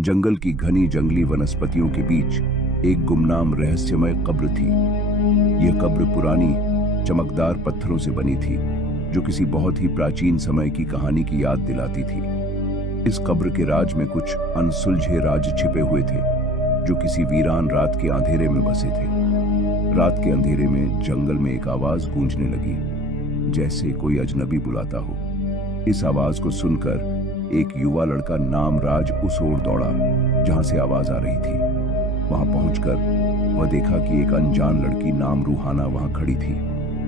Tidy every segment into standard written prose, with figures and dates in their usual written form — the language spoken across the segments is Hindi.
जंगल की घनी जंगली वनस्पतियों के बीच एक गुमनाम रहस्यमय कब्र थी। यह कब्र पुरानी चमकदार पत्थरों से बनी थी, जो किसी बहुत ही प्राचीन समय की कहानी की याद दिलाती थी। इस कब्र के राज में कुछ अनसुलझे राज छिपे हुए थे, जो किसी वीरान रात के अंधेरे में बसे थे। रात के अंधेरे में जंगल में एक आवाज गूंजने लगी, जैसे कोई अजनबी बुलाता हो। इस आवाज को सुनकर एक युवा लड़का नाम राज उस ओर दौड़ा जहां से आवाज आ रही थी। वहां पहुंचकर वह देखा कि एक अनजान लड़की नाम रूहाना वहां खड़ी थी,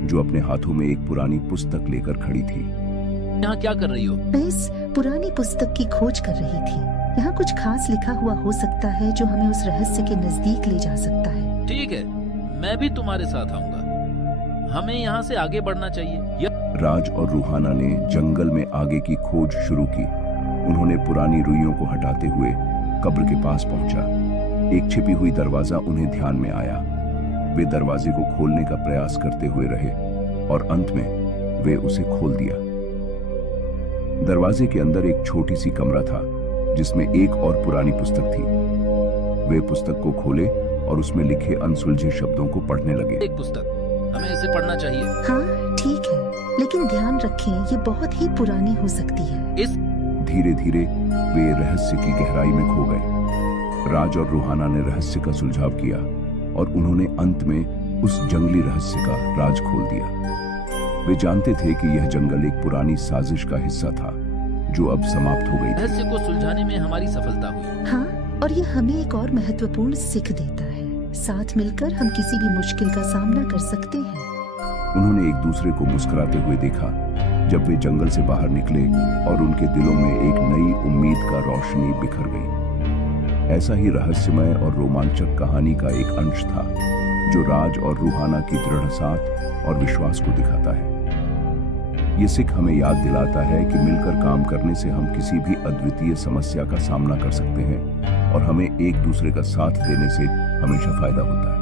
जो अपने हाथों में एक पुरानी पुस्तक लेकर खड़ी थी। यहाँ क्या कर रही हो? मैं इस पुरानी पुस्तक की खोज कर रही थी। यहाँ कुछ खास लिखा हुआ हो सकता है जो हमें उस रहस्य के नजदीक ले जा सकता है। ठीक है, मैं भी तुम्हारे साथ आऊंगा। हमें यहाँ से आगे बढ़ना चाहिए। राज और रूहाना ने जंगल में आगे की खोज शुरू की। उन्होंने पुरानी रुइयों को हटाते हुए कब्र के पास पहुंचा। एक छिपी हुई दरवाजा उन्हें ध्यान में आया। वे दरवाजे को खोलने का प्रयास करते हुए रहे और अंत में वे उसे खोल दिया। दरवाजे के अंदर एक छोटी सी कमरा था, जिसमें एक और पुरानी पुस्तक थी। वे पुस्तक को खोले और उसमें लिखे अनसुलझे शब्दों को पढ़ने लगे। एक पुस्तक, हमें इसे पढ़ना चाहिए। हाँ ठीक है, लेकिन ध्यान रखें ये बहुत ही पुरानी हो सकती है। धीरे धीरे वे रहस्य की गहराई में खो गए। राज और रूहाना ने रहस्य का सुलझाव किया और उन्होंने अंत में उस जंगली रहस्य का राज खोल दिया। वे जानते थे कि यह जंगल एक पुरानी साजिश का हिस्सा था, जो अब समाप्त हो गई थी। रहस्य को सुलझाने में हमारी सफलता हुई। हाँ, और ये हमें एक और महत्वपूर्ण सीख देता है। साथ मिलकर हम किसी भी मुश्किल का सामना कर सकते हैं। उन्होंने एक दूसरे को मुस्कुराते हुए देखा जब वे जंगल से बाहर निकले और उनके दिलों में एक नई उम्मीद का रोशनी बिखर गई। ऐसा ही रहस्यमय और रोमांचक कहानी का एक अंश था, जो राज और रूहाना की दृढ़ साथ और विश्वास को दिखाता है। ये सीख हमें याद दिलाता है कि मिलकर काम करने से हम किसी भी अद्वितीय समस्या का सामना कर सकते हैं और हमें एक दूसरे का साथ देने से हमेशा फायदा होता है।